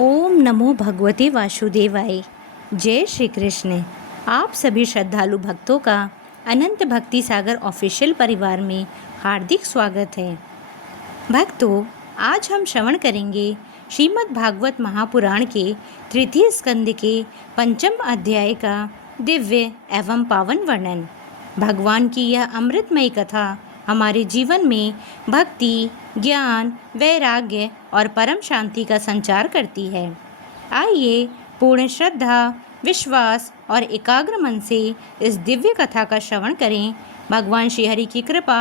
ओम नमो भगवते वासुदेवाय। जय श्री कृष्ण। आप सभी श्रद्धालु भक्तों का अनंत भक्ति सागर ऑफिशियल परिवार में हार्दिक स्वागत है। भक्तों, आज हम श्रवण करेंगे श्रीमद् भागवत महापुराण के तृतीय स्कंद के पंचम अध्याय का दिव्य एवं पावन वर्णन। भगवान की यह अमृतमयी कथा हमारे जीवन में भक्ति, ज्ञान, वैराग्य और परम शांति का संचार करती है। आइए पूर्ण श्रद्धा, विश्वास और एकाग्र मन से इस दिव्य कथा का श्रवण करें। भगवान श्री हरि की कृपा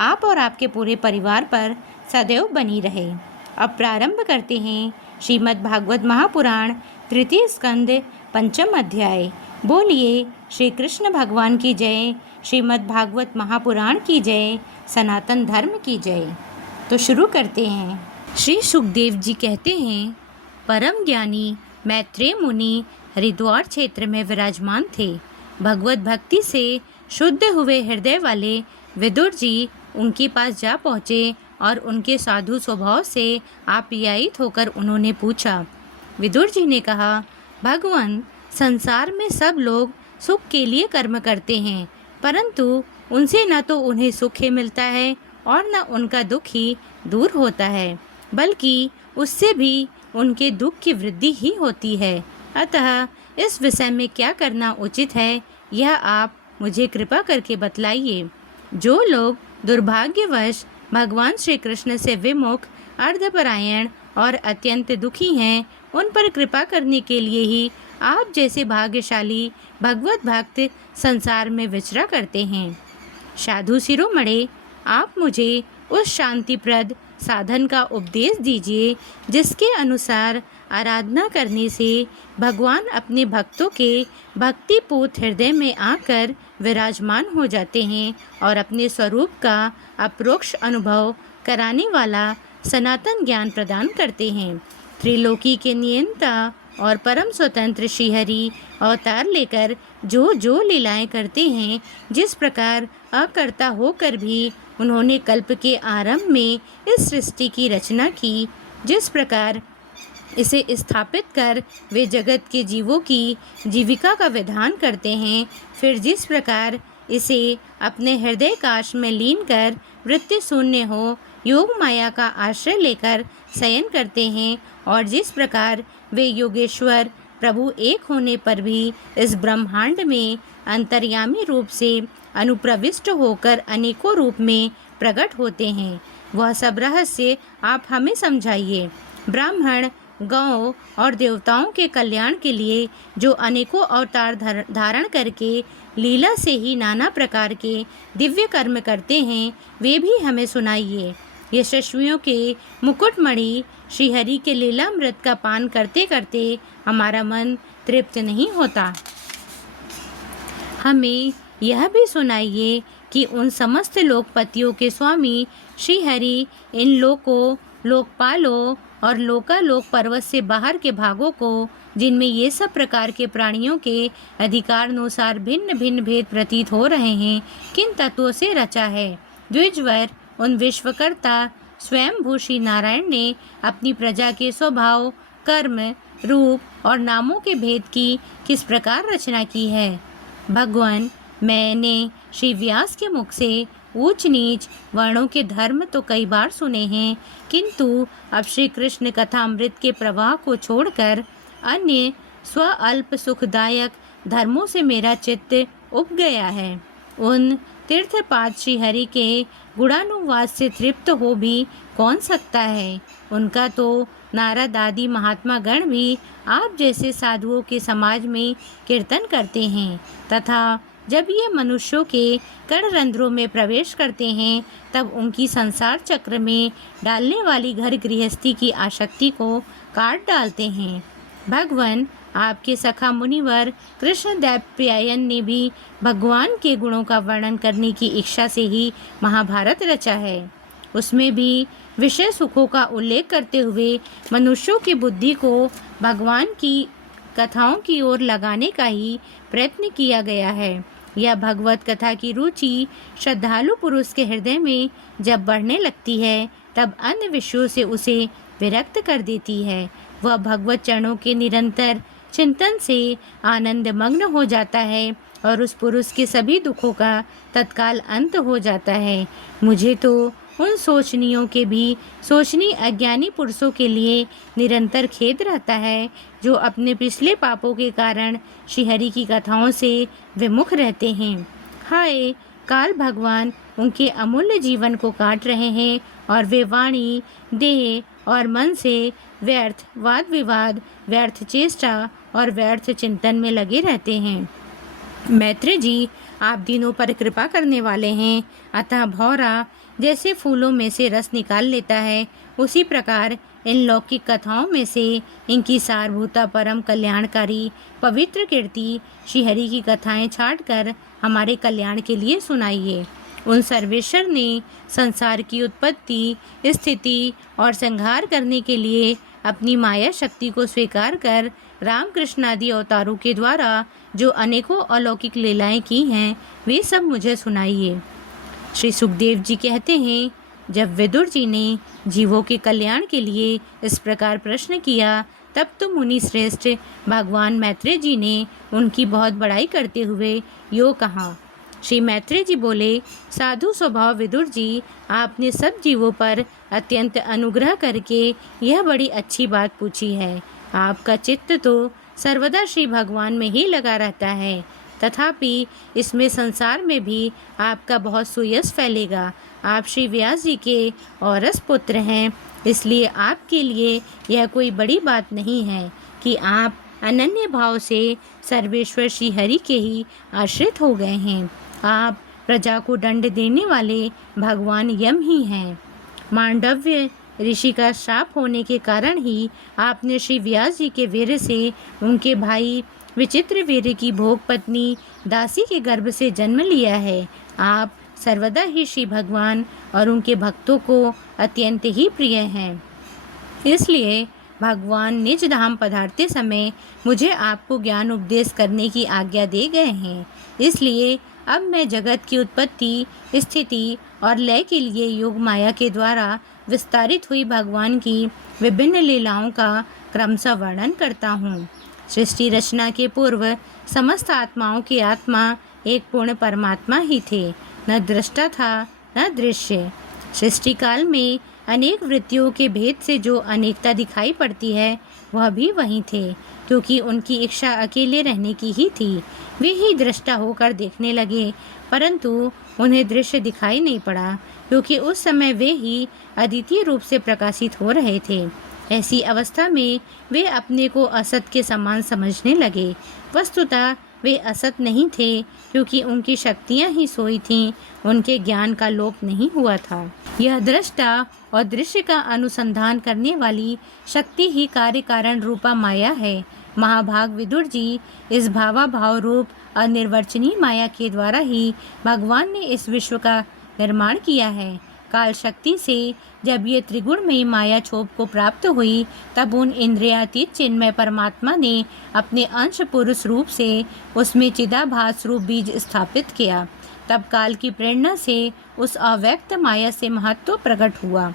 आप और आपके पूरे परिवार पर सदैव बनी रहे। अब प्रारंभ करते हैं श्रीमद् भागवत महापुराण तृतीय स्कंद पंचम अध्याय। बोलिए श्री कृष्ण भगवान की जय। श्रीमद् भागवत महापुराण की जय। सनातन धर्म की जय। तो शुरू करते हैं। श्री सुखदेव जी कहते हैं, परम ज्ञानी मैत्रेय मुनि हरिद्वार क्षेत्र में विराजमान थे। भगवत भक्ति से शुद्ध हुए हृदय वाले विदुर जी उनके पास जा पहुँचे और उनके साधु स्वभाव से आप्यायित होकर उन्होंने पूछा। विदुर जी ने कहा, भगवान, संसार में सब लोग सुख के लिए कर्म करते हैं, परंतु उनसे न तो उन्हें सुख ही मिलता है और न उनका दुख ही दूर होता है, बल्कि उससे भी उनके दुख की वृद्धि ही होती है। अतः इस विषय में क्या करना उचित है, यह आप मुझे कृपा करके बतलाइए। जो लोग दुर्भाग्यवश भगवान श्री कृष्ण से विमुख, अर्धपरायण और अत्यंत दुखी हैं, उन पर कृपा करने के लिए ही आप जैसे भाग्यशाली भगवत भक्त संसार में विचरा करते हैं। साधु शिरोमणे, आप मुझे उस शांतिप्रद साधन का उपदेश दीजिए जिसके अनुसार आराधना करने से भगवान अपने भक्तों के भक्तिपूत हृदय में आकर विराजमान हो जाते हैं और अपने स्वरूप का अप्रोक्ष अनुभव कराने वाला सनातन ज्ञान प्रदान करते हैं। त्रिलोकी के नियंता और परम स्वतंत्र श्रीहरि अवतार लेकर जो जो लीलाएं करते हैं, जिस प्रकार अकर्ता होकर भी उन्होंने कल्प के आरंभ में इस सृष्टि की रचना की, जिस प्रकार इसे स्थापित कर वे जगत के जीवों की जीविका का विधान करते हैं, फिर जिस प्रकार इसे अपने हृदय काश में लीन कर वृत्ति शून्य हो योग माया का आश्रय लेकर शयन करते हैं, और जिस प्रकार वे योगेश्वर प्रभु एक होने पर भी इस ब्रह्मांड में अंतर्यामी रूप से अनुप्रविष्ट होकर अनेकों रूप में प्रकट होते हैं, वह सब रहस्य आप हमें समझाइए। ब्राह्मण, गौ और देवताओं के कल्याण के लिए जो अनेकों अवतार धारण करके लीला से ही नाना प्रकार के दिव्य कर्म करते हैं, वे भी हमें सुनाइए। यशस्वियों के मुकुटमणि श्रीहरि के लीलामृत का पान करते करते हमारा मन तृप्त नहीं होता। हमें यह भी सुनाइए कि उन समस्त लोकपतियों के स्वामी श्रीहरि इन लोकों, लोकपालों और लोकालोक पर्वत से बाहर के भागों को, जिनमें ये सब प्रकार के प्राणियों के अधिकारानुसार भिन्न भिन्न भेद प्रतीत हो रहे हैं, किन तत्वों से रचा है। द्विजवर उन विश्वकर्ता स्वयं भू श्री नारायण ने अपनी प्रजा के स्वभाव, कर्म, रूप और नामों के भेद की किस प्रकार रचना की है। भगवान, मैंने श्री व्यास के मुख से ऊंच नीच वर्णों के धर्म तो कई बार सुने हैं, किंतु अब श्री कृष्ण कथामृत के प्रवाह को छोड़कर अन्य स्वअल्प सुखदायक धर्मों से मेरा चित्त उब गया है। उन तीर्थपाद श्रीहरि के गुणानुवाद से तृप्त हो भी कौन सकता है। उनका तो नारद आदि महात्मा गण भी आप जैसे साधुओं के समाज में कीर्तन करते हैं, तथा जब ये मनुष्यों के कणरंध्रों में प्रवेश करते हैं, तब उनकी संसार चक्र में डालने वाली घर गृहस्थी की आसक्ति को काट डालते हैं। भगवान, आपके सखा मुनिवर कृष्णदेवरायन ने भी भगवान के गुणों का वर्णन करने की इच्छा से ही महाभारत रचा है। उसमें भी विषय सुखों का उल्लेख करते हुए मनुष्यों की बुद्धि को भगवान की कथाओं की ओर लगाने का ही प्रयत्न किया गया है। यह भगवत कथा की रुचि श्रद्धालु पुरुष के हृदय में जब बढ़ने लगती है, तब अन्य विषयों से उसे विरक्त कर देती है। वह भगवत चरणों के निरंतर चिंतन से आनंद मग्न हो जाता है और उस पुरुष के सभी दुखों का तत्काल अंत हो जाता है। मुझे तो उन शोचनीयों के भी शोचनीय अज्ञानी पुरुषों के लिए निरंतर खेद रहता है जो अपने पिछले पापों के कारण श्रीहरि की कथाओं से विमुख रहते हैं। हाय, काल भगवान उनके अमूल्य जीवन को काट रहे हैं और वे वाणी, देह और मन से व्यर्थ वाद विवाद, व्यर्थ चेष्टा और व्यर्थ चिंतन में लगे रहते हैं। मैत्रेय जी, आप दिनों पर कृपा करने वाले हैं, अतः भौरा जैसे फूलों में से रस निकाल लेता है, उसी प्रकार इन लौकिक कथाओं में से इनकी सारभूता परम कल्याणकारी पवित्र कीर्ति श्रीहरि की कथाएं छांटकर हमारे कल्याण के लिए सुनाइए। उन सर्वेश्वर ने संसार की उत्पत्ति, स्थिति और संहार करने के लिए अपनी माया शक्ति को स्वीकार कर रामकृष्ण आदि अवतारों के द्वारा जो अनेकों अलौकिक लीलाएं की हैं, वे सब मुझे सुनाइए। श्री सुखदेव जी कहते हैं, जब विदुर जी ने जीवों के कल्याण के लिए इस प्रकार प्रश्न किया, तब तो मुनि श्रेष्ठ भगवान मैत्रेय जी ने उनकी बहुत बड़ाई करते हुए यो कहा। श्री मैत्रेय जी बोले, साधु स्वभाव विदुर जी, आपने सब जीवों पर अत्यंत अनुग्रह करके यह बड़ी अच्छी बात पूछी है। आपका चित्त तो सर्वदा श्री भगवान में ही लगा रहता है, तथापि इसमें संसार में भी आपका बहुत सुयश फैलेगा। आप श्री व्यास जी के औरस पुत्र हैं, इसलिए आपके लिए यह कोई बड़ी बात नहीं है कि आप अनन्य भाव से सर्वेश्वर श्री हरि के ही आश्रित हो गए हैं। आप प्रजा को दंड देने वाले भगवान यम ही हैं। मांडव्य ऋषि का श्राप होने के कारण ही आपने श्री व्यास जी के वीर से उनके भाई विचित्र वीर की भोग पत्नी दासी के गर्भ से जन्म लिया है। आप सर्वदा ही श्री भगवान और उनके भक्तों को अत्यंत ही प्रिय हैं। इसलिए भगवान निज धाम पधारते समय मुझे आपको ज्ञान उपदेश करने की आज्ञा दे गए हैं। इसलिए अब मैं जगत की उत्पत्ति, स्थिति और लय के लिए योग माया के द्वारा विस्तारित हुई भगवान की विभिन्न लीलाओं का क्रमशः वर्णन करता हूँ। सृष्टि रचना के पूर्व समस्त आत्माओं की आत्मा एक पूर्ण परमात्मा ही थे, न दृष्टा था न दृश्य। सृष्टि काल में अनेक वृत्तियों के भेद से जो अनेकता दिखाई पड़ती है, वह भी वही थे, क्योंकि उनकी इच्छा अकेले रहने की ही थी। वे ही दृष्टा होकर देखने लगे, परंतु उन्हें दृश्य दिखाई नहीं पड़ा, क्योंकि उस समय वे ही अद्वितीय रूप से प्रकाशित हो रहे थे। ऐसी अवस्था में वे अपने को असत के समान समझने लगे। वस्तुतः वे असत नहीं थे, क्योंकि उनकी शक्तियाँ ही सोई थीं, उनके ज्ञान का लोप नहीं हुआ था। यह दृष्टा और दृश्य का अनुसंधान करने वाली शक्ति ही कार्य कारण रूपा माया है। महाभाग विदुर जी, इस भावा भाव रूप अनिर्वचनीय माया के द्वारा ही भगवान ने इस विश्व का निर्माण किया है। काल शक्ति से जब ये त्रिगुणमयी माया छोप को प्राप्त हुई, तब उन इंद्रियातीत चिन्मय परमात्मा ने अपने अंश पुरुष रूप से उसमें चिदाभास रूप बीज स्थापित किया। तब काल की प्रेरणा से उस अव्यक्त माया से महत्व प्रकट हुआ।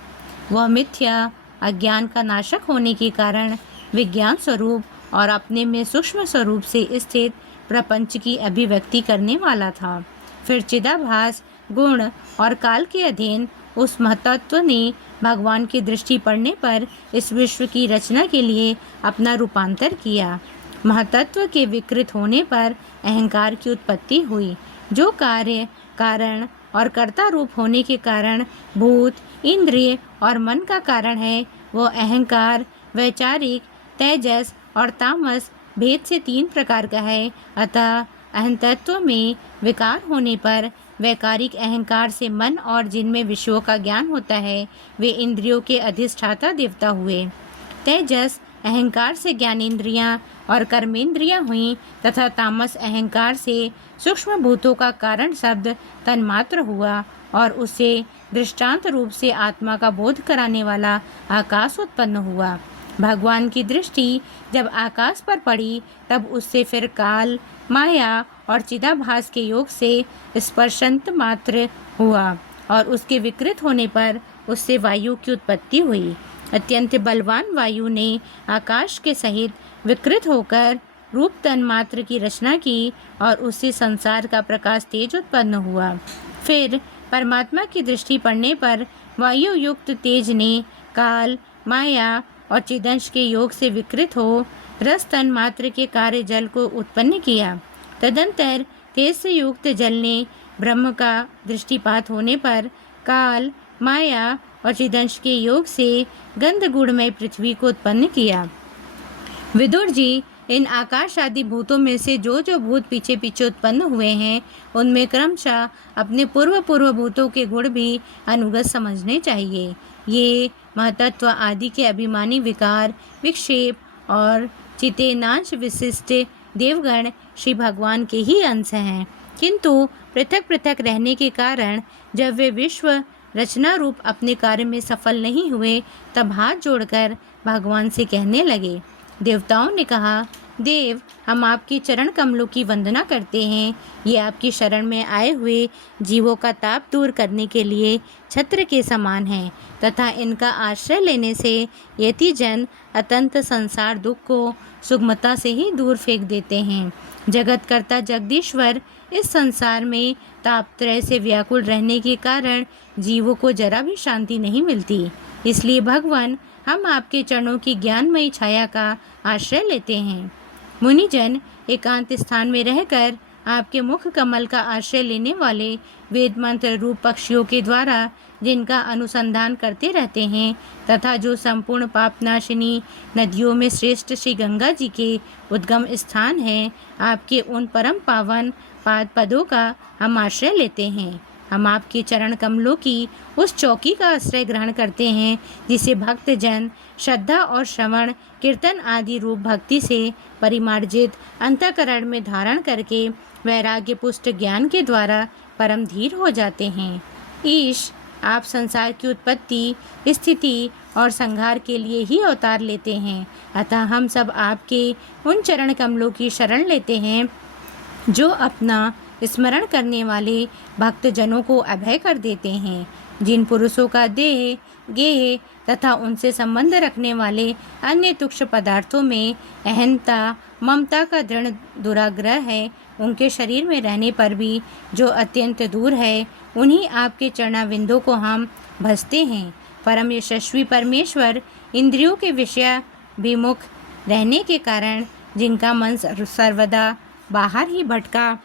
वह मिथ्या अज्ञान का नाशक होने के कारण विज्ञान स्वरूप और अपने में सूक्ष्म स्वरूप से स्थित प्रपंच की अभिव्यक्ति करने वाला था। फिर चिदाभास गुण और काल के अधीन उस महतत्व ने भगवान की दृष्टि पड़ने पर इस विश्व की रचना के लिए अपना रूपांतर किया। महतत्व के विकृत होने पर अहंकार की उत्पत्ति हुई, जो कार्य कारण और कर्ता रूप होने के कारण भूत, इंद्रिय और मन का कारण है। वो अहंकार वैचारिक, तेजस और तामस भेद से 3 प्रकार का है। अतः अहंतत्व में विकार होने पर वैकारिक अहंकार से मन और जिनमें विषयों का ज्ञान होता है, वे इंद्रियों के अधिष्ठाता देवता हुए। तेजस अहंकार से ज्ञानेंद्रियां और कर्मेंद्रियां हुईं तथा तामस अहंकार से सूक्ष्म भूतों का कारण शब्द तन्मात्र हुआ और उससे दृष्टांत रूप से आत्मा का बोध कराने वाला आकाश उत्पन्न हुआ। भगवान की दृष्टि जब आकाश पर पड़ी, तब उससे फिर काल, माया और चिदाभास के योग से स्पर्शंत मात्र हुआ और उसके विकृत होने पर उससे वायु की उत्पत्ति हुई। अत्यंत बलवान वायु ने आकाश के सहित विकृत होकर रूप तन्मात्र की रचना की और उससे संसार का प्रकाश तेज उत्पन्न हुआ। फिर परमात्मा की दृष्टि पड़ने पर वायु युक्त तेज ने काल, माया और चिदंश के योग से विकृत हो रस तन्मात्र के कार्य जल को उत्पन्न किया। तदंतर तेज से युक्त जल ने ब्रह्म का दृष्टिपात होने पर काल, माया और चिदंश के योग से गंध गुणमय पृथ्वी को उत्पन्न किया। विदुर जी, इन आकाश आदि भूतों में से जो जो भूत पीछे पीछे उत्पन्न हुए हैं उनमें क्रमशः अपने पूर्व भूतों के गुण भी अनुगत समझने चाहिए। ये महतत्व आदि के अभिमानी विकार, विक्षेप और चितेनांश विशिष्ट देवगण श्री भगवान के ही अंश हैं, किंतु पृथक पृथक रहने के कारण जब वे विश्व रचना रूप अपने कार्य में सफल नहीं हुए तब हाथ जोड़कर भगवान से कहने लगे। देवताओं ने कहा, देव, हम आपकी चरण कमलों की वंदना करते हैं। ये आपकी शरण में आए हुए जीवों का ताप दूर करने के लिए छत्र के समान हैं तथा इनका आश्रय लेने से यति जन अतंत संसार दुख को सुगमता से ही दूर फेंक देते हैं। जगतकर्ता जगदीश्वर इस संसार में तापत्रय से व्याकुल रहने के कारण जीवों को जरा भी शांति नहीं मिलती। इसलिए भगवान, हम आपके चरणों की ज्ञानमयी छाया का आश्रय लेते हैं। मुनिजन, एकांत स्थान में रहकर आपके मुख कमल का आश्रय लेने वाले वेद मंत्र रूप पक्षियों के द्वारा जिनका अनुसंधान करते रहते हैं तथा जो संपूर्ण पापनाशिनी नदियों में श्रेष्ठ श्री गंगा जी के उद्गम स्थान है, आपके उन परम पावन पाद पदों का हम आश्रय लेते हैं। हम आपके चरण कमलों की उस चौकी का आश्रय ग्रहण करते हैं जिसे भक्तजन श्रद्धा और श्रवण कीर्तन आदि रूप भक्ति से परिमार्जित अंतःकरण में धारण करके वैराग्य पुष्ट ज्ञान के द्वारा परम धीर हो जाते हैं। ईश, आप संसार की उत्पत्ति, स्थिति और संहार के लिए ही अवतार लेते हैं, अतः हम सब आपके उन चरण कमलों की शरण लेते हैं जो अपना स्मरण करने वाले भक्तजनों को अभय कर देते हैं। जिन पुरुषों का देह, गेह तथा उनसे संबंध रखने वाले अन्य तुक्ष पदार्थों में अहंता, ममता का दृढ़ दुराग्रह है, उनके शरीर में रहने पर भी जो अत्यंत दूर है, उन्हीं आपके चरणाविंदों को हम भजते हैं। परम यशस्वी परमेश्वर इंद्रियों के विषय विमुख रहने के कारण जिनका मन सर्वदा बाहर ही भटका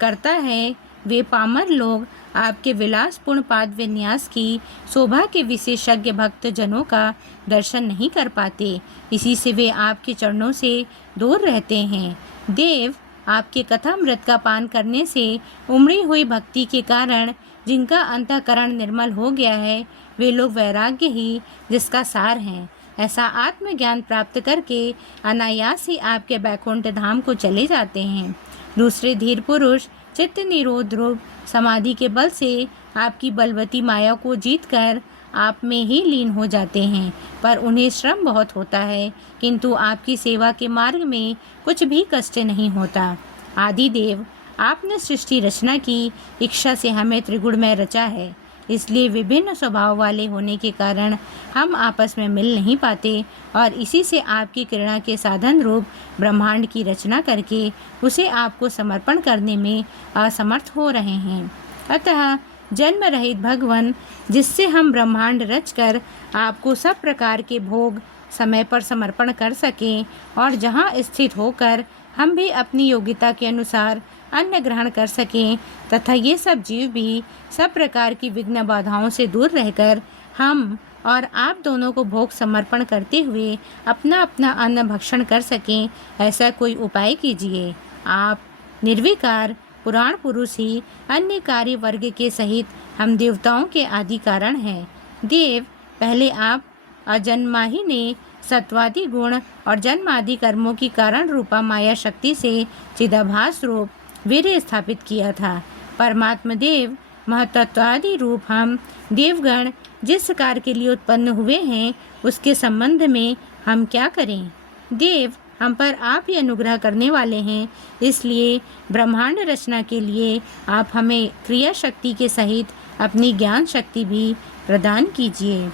करता है, वे पामर लोग आपके विलासपूर्ण पाद विन्यास की शोभा के विशेषज्ञ भक्त जनों का दर्शन नहीं कर पाते। इसी से वे आपके चरणों से दूर रहते हैं। देव, आपके कथामृत का पान करने से उमड़ी हुई भक्ति के कारण जिनका अंतःकरण निर्मल हो गया है, वे लोग वैराग्य ही जिसका सार हैं। ऐसा आत्मज्ञान प्राप्त करके अनायास ही आपके बैकुंठ धाम को चले जाते हैं। दूसरे धीर पुरुष चित्त निरोध रूप समाधि के बल से आपकी बलवती माया को जीतकर आप में ही लीन हो जाते हैं, पर उन्हें श्रम बहुत होता है, किंतु आपकी सेवा के मार्ग में कुछ भी कष्ट नहीं होता। आदिदेव, आपने सृष्टि रचना की इच्छा से हमें त्रिगुणमय रचा है, इसलिए विभिन्न स्वभाव वाले होने के कारण हम आपस में मिल नहीं पाते और इसी से आपकी प्रेरणा के साधन रूप ब्रह्मांड की रचना करके उसे आपको समर्पण करने में असमर्थ हो रहे हैं। अतः जन्म रहित भगवान, जिससे हम ब्रह्मांड रचकर आपको सब प्रकार के भोग समय पर समर्पण कर सकें और जहाँ स्थित होकर हम भी अपनी योग्यता के अनुसार अन्न ग्रहण कर सकें तथा ये सब जीव भी सब प्रकार की विघ्न बाधाओं से दूर रहकर हम और आप दोनों को भोग समर्पण करते हुए अपना अपना अन्न भक्षण कर सकें, ऐसा कोई उपाय कीजिए। आप निर्विकार पुराण पुरुष ही अन्य कार्य वर्ग के सहित हम देवताओं के आदि कारण हैं। देव, पहले आप अजन्माही ने सत्वादि गुण और जन्म आदि कर्मों की कारण रूपा माया शक्ति से चिदाभास रूप वीर्य स्थापित किया था। परमात्मा देव महतत्वादि रूप हम देवगण जिस कार्य के लिए उत्पन्न हुए हैं उसके संबंध में हम क्या करें। देव, हम पर आप ही अनुग्रह करने वाले हैं, इसलिए ब्रह्मांड रचना के लिए आप हमें क्रिया शक्ति के सहित अपनी ज्ञान शक्ति भी प्रदान कीजिए।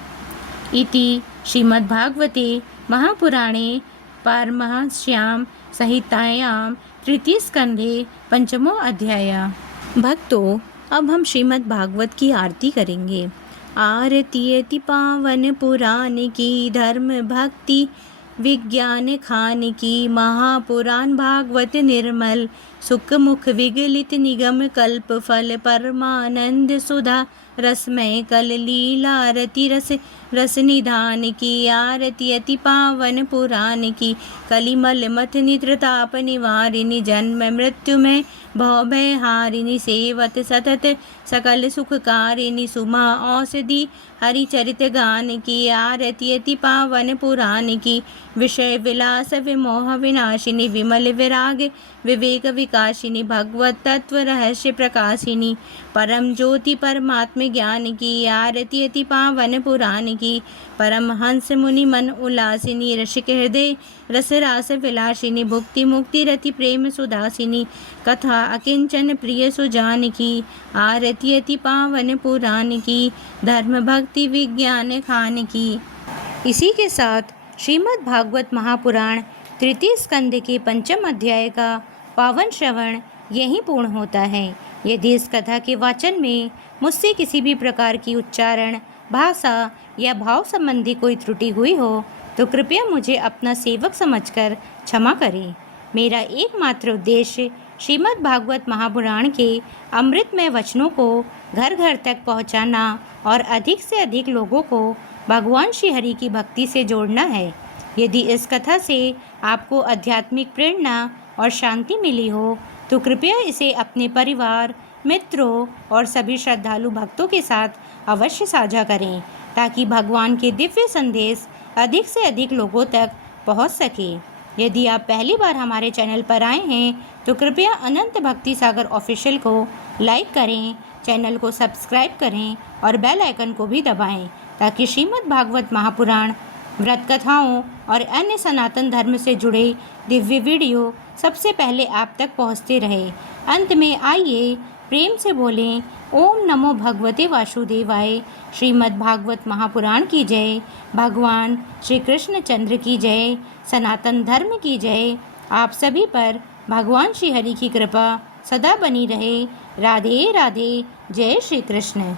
इति श्रीमद्भागवते महापुराणे पारमहंस्यां संहितायां तृतीय स्कंधे पंचमो अध्याय। भक्तों, अब हम श्रीमद् भागवत की आरती करेंगे। आरती अति पावन पुराण की, धर्म भक्ति विज्ञान खान की। महापुराण भागवत निर्मल, सुख मुख विगलित निगम कल्प फल। परमानंद सुधा रसमय कल, लीला आरती रस निधान की। आरती अति पावन पुराण की, कलिमल मथ नित्रताप निवारिणी। जन्म मृत्यु में भव भय हारिणी, सेवत सतत सकल सुखकारिणी। सुमा औषधि हरिचरित गान की। आरती अति पावन पुराण की, विषय विलास विमोह विनाशिनी। विमल विराग विवेक विकासिनी, भगवत तत्व रहस्य प्रकाशिनी। परम ज्योति परमात्म ज्ञान की। आरती अति पावन पुराण की, परमहंस मुनि मन उल्लासिनी। रसिक हृदय रस रास विलासिनी, भुक्ति मुक्ति रति प्रेम सुदासिनी। कथा अकिंचन प्रिय सुजान की। आरती अति पावन पुराण की, धर्म भक्ति विज्ञान खान की। इसी के साथ श्रीमद् भागवत महापुराण तृतीय स्कंद के पंचम अध्याय का पावन श्रवण यहीं पूर्ण होता है। यदि इस कथा के वाचन में मुझसे किसी भी प्रकार की उच्चारण, भाषा या भाव संबंधी कोई त्रुटि हुई हो तो कृपया मुझे अपना सेवक समझकर क्षमा करें। मेरा एकमात्र उद्देश्य श्रीमद् भागवत महापुराण के अमृतमय वचनों को घर घर तक पहुंचाना और अधिक से अधिक लोगों को भगवान श्री हरि की भक्ति से जोड़ना है। यदि इस कथा से आपको आध्यात्मिक प्रेरणा और शांति मिली हो तो कृपया इसे अपने परिवार, मित्रों और सभी श्रद्धालु भक्तों के साथ अवश्य साझा करें, ताकि भगवान के दिव्य संदेश अधिक से अधिक लोगों तक पहुंच सके। यदि आप पहली बार हमारे चैनल पर आए हैं तो कृपया अनंत भक्ति सागर ऑफिशियल को लाइक करें, चैनल को सब्सक्राइब करें और बेल आइकन को भी दबाएं, ताकि श्रीमद् भागवत महापुराण, व्रत कथाओं और अन्य सनातन धर्म से जुड़े दिव्य वीडियो सबसे पहले आप तक पहुंचते रहे। अंत में आइए प्रेम से बोलें, ओम नमो भगवते वासुदेवाय। श्रीमद् भागवत महापुराण की जय, भगवान श्री कृष्ण चंद्र की जय, सनातन धर्म की जय। आप सभी पर भगवान श्री हरि की कृपा सदा बनी रहे। राधे राधे, जय श्री कृष्ण।